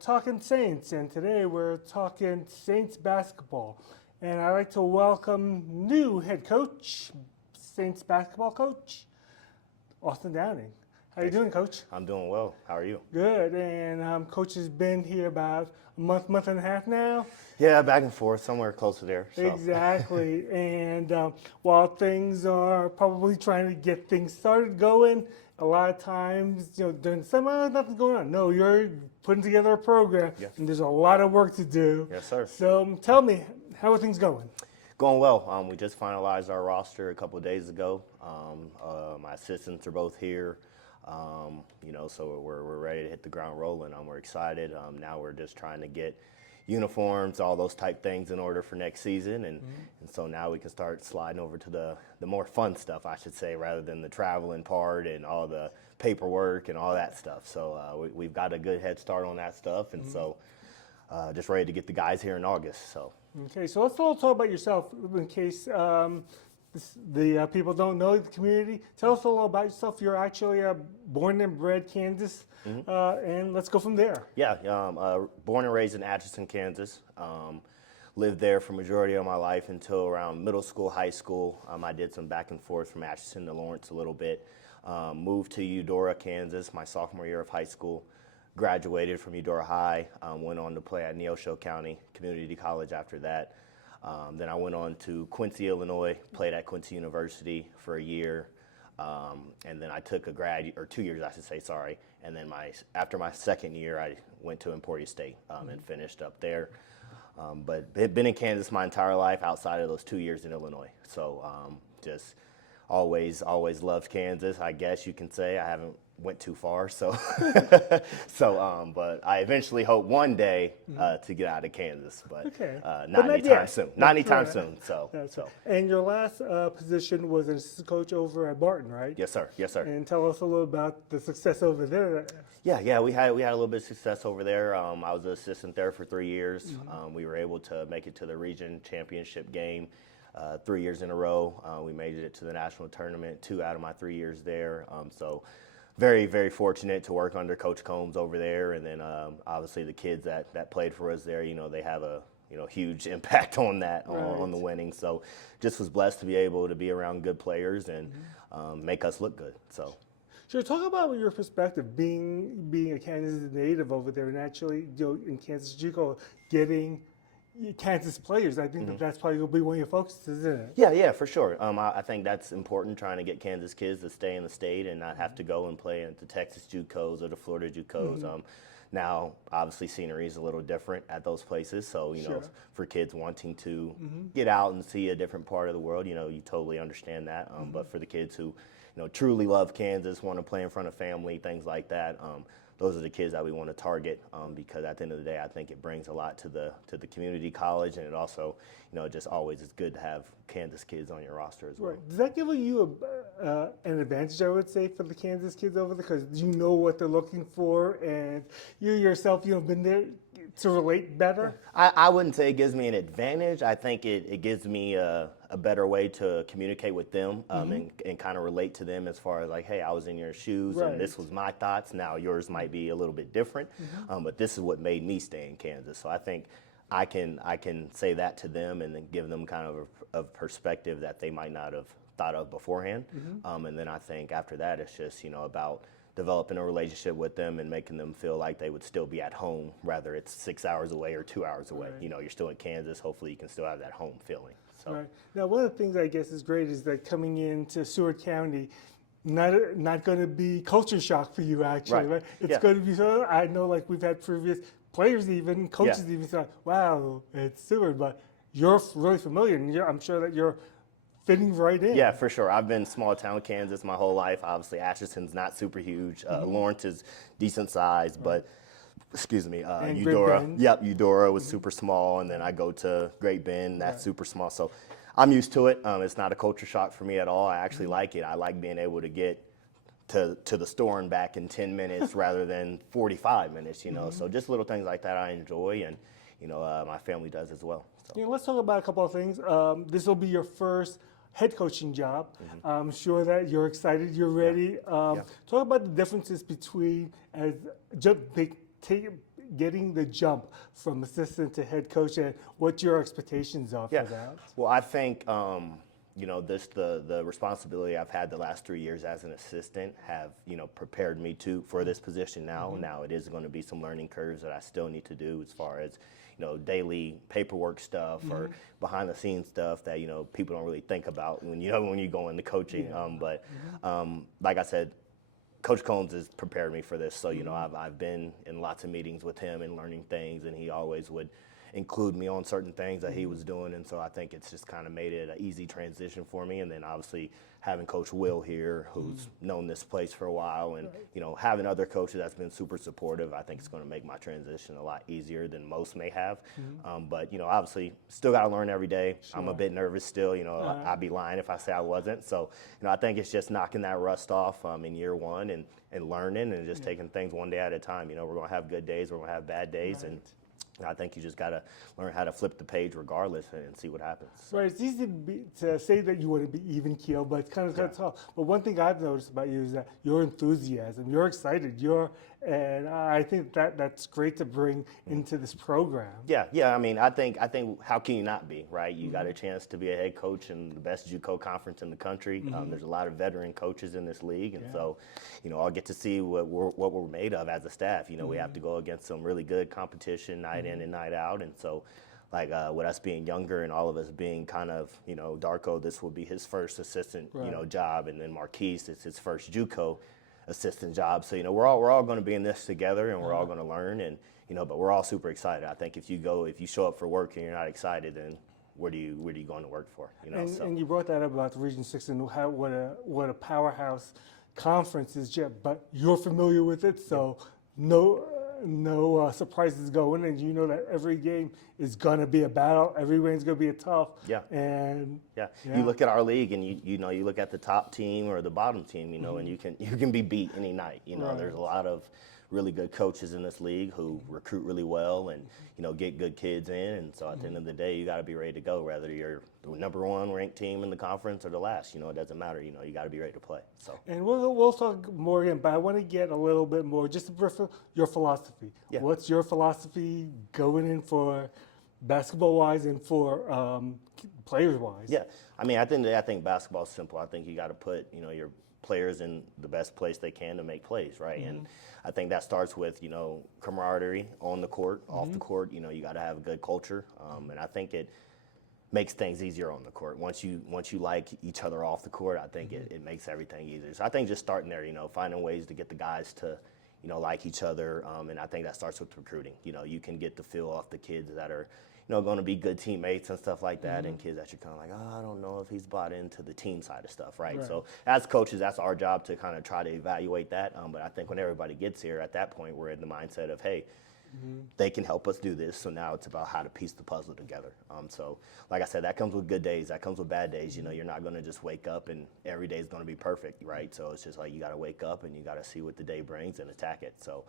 talking Saints, and today we're talking Saints basketball. And I'd like to welcome new head coach, Saints basketball coach, Austin Downing. How you doing, Coach? I'm doing well. How are you? Good. And Coach has been here about a month and a half now. Yeah, back and forth, somewhere close to there. So. Exactly. And while things are probably trying to get things started going, a lot of times, during the summer, nothing's going on. No, you're putting together a program, Yes. and there's a lot of work to do. Yes, sir. So tell me, how are things going? Going well. We just finalized our roster a couple of days ago. My assistants are both here. So we're ready to hit the ground rolling. We're excited. Now we're just trying to get uniforms, all those type things in order for next season, and so now we can start sliding over to the more fun stuff, I should say, rather than the traveling part and all the paperwork and all that stuff. So we've got a good head start on that stuff, and so just ready to get the guys here in August. So. Okay, so let's all talk about yourself in case the people don't know the community. Tell us a little about yourself. You're actually born and bred Kansas, and let's go from there. Yeah, born and raised in Atchison, Kansas. Lived there for majority of my life until around middle school, high school. I did some back and forth from Atchison to Lawrence a little bit. Moved to Eudora, Kansas, my sophomore year of high school. Graduated from Eudora High. Went on to play at Neosho County Community College after that. Then I went on to Quincy, Illinois, played at Quincy University for a year. And then I took a 2 years, I should say, sorry. And then after my second year, I went to Emporia State and finished up there. But been in Kansas my entire life outside of those 2 years in Illinois. So just always loved Kansas, I guess you can say. I haven't went too far, so but I eventually hope one day to get out of Kansas, but not anytime soon. Not anytime soon. So. And your last position was an assistant coach over at Barton, right? Yes, sir. Yes, sir. And tell us a little about the success over there. Yeah, we had a little bit of success over there. I was an assistant there for 3 years. We were able to make it to the region championship game 3 years in a row. We made it to the national tournament 2 out of my 3 years there. So. Very, very fortunate to work under Coach Combs over there, and then obviously the kids that played for us there, they have a huge impact on that, on the winning. So just was blessed to be able to be around good players and make us look good. So. Sure, talk about your perspective, being a Kansas native over there, and actually in Kansas JUCO getting Kansas players. I think that's probably going to be one of your focuses, isn't it? Yeah, for sure. I think that's important, trying to get Kansas kids to stay in the state and not have to go and play at the Texas JUCOs or the Florida JUCOs. Now, obviously, scenery is a little different at those places. So, for kids wanting to get out and see a different part of the world, you totally understand that. But for the kids who, truly love Kansas, want to play in front of family, things like that, those are the kids that we want to target because at the end of the day, I think it brings a lot to the community college, and it also, just always is good to have Kansas kids on your roster as well. Right. Does that give you an advantage, I would say, for the Kansas kids over there, because you know what they're looking for, and you yourself, been there to relate better? I wouldn't say it gives me an advantage. I think it gives me a better way to communicate with them and kind of relate to them as far as like, hey, I was in your shoes and this was my thoughts. Now yours might be a little bit different, but this is what made me stay in Kansas. So I think I can say that to them and then give them kind of a perspective that they might not have thought of beforehand. And then I think after that, it's just, about developing a relationship with them and making them feel like they would still be at home, whether it's 6 hours away or 2 hours away. Right. You're still in Kansas. Hopefully you can still have that home feeling. So. Right. Now, one of the things I guess is great is that coming into Seward County, not going to be culture shock for you, actually. Right? It's going to be so. I know, like we've had previous players, even coaches, even say, "Wow, it's Seward," but you're really familiar, and I'm sure that you're fitting right in. Yeah, for sure. I've been small town Kansas my whole life. Obviously, Atchison's not super huge. Lawrence is decent size, but Eudora. Yep, Eudora was super small, and then I go to Great Bend. That's super small. So I'm used to it. It's not a culture shock for me at all. I actually like it. I like being able to get to the store and back in 10 minutes rather than 45 minutes. So just little things like that I enjoy, and my family does as well. So. Let's talk about a couple of things. This will be your first head coaching job. I'm sure that you're excited, you're ready. Talk about the differences between getting the jump from assistant to head coach, and what your expectations are for that? Well, I think the responsibility I've had the last 3 years as an assistant have prepared me for this position now. Now it is going to be some learning curves that I still need to do as far as daily paperwork stuff or behind the scenes stuff that people don't really think about when you go into coaching. But like I said, Coach Combs has prepared me for this, so I've been in lots of meetings with him and learning things, and he always would include me on certain things that he was doing, and so I think it's just kind of made it an easy transition for me. And then obviously having Coach Will here, who's known this place for a while, and having other coaches that's been super supportive, I think it's going to make my transition a lot easier than most may have. But obviously still got to learn every day. Sure. I'm a bit nervous still. I'd be lying if I say I wasn't. So I think it's just knocking that rust off in year one and learning and just taking things one day at a time. We're going to have good days, we're going to have bad days, and I think you just got to learn how to flip the page regardless and see what happens. So. Right, it's easy to say that you want to be even keel, but it's kind of tough. But one thing I've noticed about you is that your enthusiasm, you're excited, and I think that's great to bring into this program. Yeah. I mean, I think how can you not be, right? You got a chance to be a head coach in the best JUCO conference in the country. There's a lot of veteran coaches in this league, and so I'll get to see what we're made of as a staff. We have to go against some really good competition night in and night out, and so. Like with us being younger and all of us being kind of, Darko, this will be his first assistant, job, and then Marquise, it's his first JUCO assistant job. So, we're all going to be in this together, and we're all going to learn, and but we're all super excited. I think if you show up for work and you're not excited, then what are you going to work for? And you brought that up about the Region 6 and what a powerhouse conference is, Jeff. But you're familiar with it, so no surprises going, and that every game is going to be a battle. Every game's going to be a tough. Yeah. And you look at our league, and you look at the top team or the bottom team, and you can be beat any night. There's a lot of really good coaches in this league who recruit really well and get good kids in, and so at the end of the day, you got to be ready to go. Whether you're the number one ranked team in the conference or the last, it doesn't matter. You got to be ready to play. So. And we'll talk more again, but I want to get a little bit more just your philosophy. Yeah. What's your philosophy going in for basketball wise and for players wise? Yeah, I mean, I think basketball is simple. I think you got to put your players in the best place they can to make plays, right? And I think that starts with camaraderie on the court, off the court. You got to have a good culture, and I think it makes things easier on the court. Once you like each other off the court, I think it makes everything easier. So I think just starting there, finding ways to get the guys to like each other, and I think that starts with recruiting. You can get the feel off the kids that are going to be good teammates and stuff like that, and kids that you're kind of like, I don't know if he's bought into the team side of stuff, right? So as coaches, that's our job to kind of try to evaluate that. But I think when everybody gets here, at that point, we're in the mindset of, hey, they can help us do this. So now it's about how to piece the puzzle together. So like I said, that comes with good days. That comes with bad days. You're not going to just wake up and every day is going to be perfect, right? So it's just like you got to wake up and you got to see what the day brings and attack it. So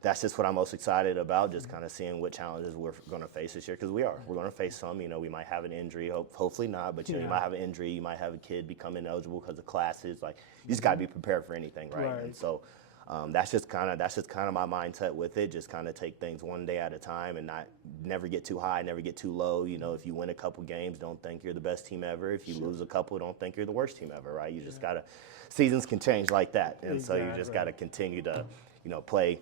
that's just what I'm most excited about, just kind of seeing what challenges we're going to face this year, because we're going to face some. We might have an injury, hopefully not, but you might have an injury. You might have a kid become ineligible because of classes. Like you just got to be prepared for anything, right? And so that's just kind of my mindset with it. Just kind of take things one day at a time and never get too high, never get too low. If you win a couple games, don't think you're the best team ever. If you lose a couple, don't think you're the worst team ever, right? You just gotta. Seasons can change like that, and so you just gotta continue to, play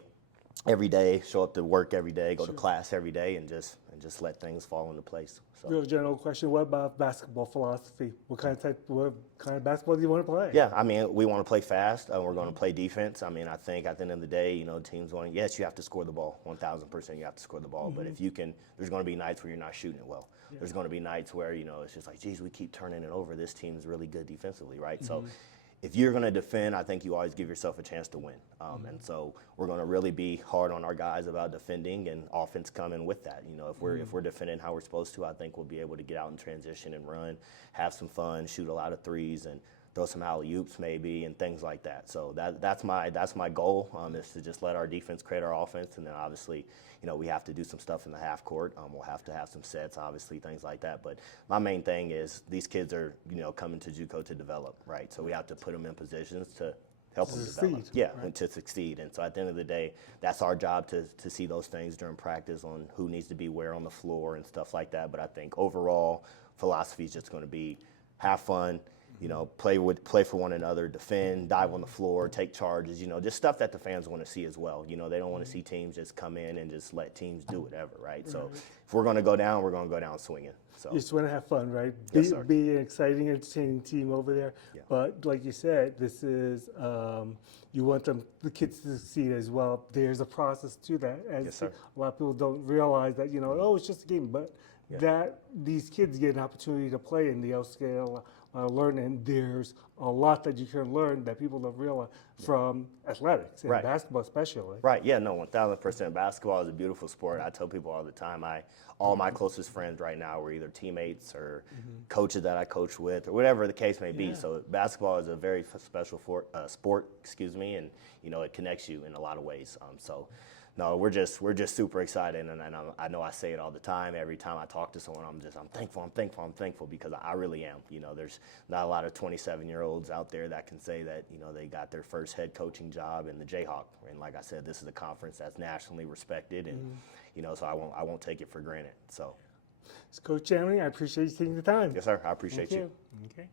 every day, show up to work every day, go to class every day, and just let things fall into place. So. Real general question: what about basketball philosophy? What kind of basketball do you want to play? Yeah, I mean, we want to play fast. We're going to play defense. I mean, I think at the end of the day, teams want. Yes, you have to score the ball. 1,000% you have to score the ball. But if you can, there's going to be nights where you're not shooting it well. There's going to be nights where it's just like, geez, we keep turning it over. This team is really good defensively, right? So. If you're going to defend, I think you always give yourself a chance to win. And so we're going to really be hard on our guys about defending and offense coming with that. If we're defending how we're supposed to, I think we'll be able to get out in transition and run, have some fun, shoot a lot of threes, and throw some alley-oops maybe and things like that. So that's my goal is to just let our defense create our offense, and then obviously we have to do some stuff in the half court. We'll have to have some sets, obviously, things like that. But my main thing is these kids are coming to JUCO to develop, right? So we have to put them in positions to help To them develop. succeed, Yeah, right. and to succeed. And so at the end of the day, that's our job to see those things during practice on who needs to be where on the floor and stuff like that. But I think overall philosophy is just going to be have fun, you know, play for one another, defend, dive on the floor, take charges, you know, just stuff that the fans want to see as well. You know, they don't want to see teams just come in and just let teams do whatever, right? So if we're going to go down, we're going to go down swinging. So You just want to have fun, right? Yes, sir. Be an exciting, entertaining team over there. Yeah. But like you said, this is you want the kids to succeed as well. There's a process to that. As Yes, sir. A lot of people don't realize that, you know, oh, it's just a game, but that these kids get an opportunity to play in the upscale learning. There's a lot that you can learn that people don't realize from athletics and Right. basketball especially. Right, yeah, no, 1,000%. Basketball is a beautiful sport. I tell people all the time, all my closest friends right now were either teammates or coaches that I coach with or whatever the case may be. Yeah. So basketball is a very special sport, and you know, it connects you in a lot of ways. So no, we're just super excited, and I know I say it all the time. Every time I talk to someone, I'm thankful because I really am. You know, there's not a lot of 27-year-olds out there that can say that, you know, they got their first head coaching job in the Jayhawk. And like I said, this is a conference that's nationally respected, and you know, so I won't take it for granted. So, So Coach Chanley, I appreciate you taking the time. yes, sir, I appreciate Thank you. you. Okay.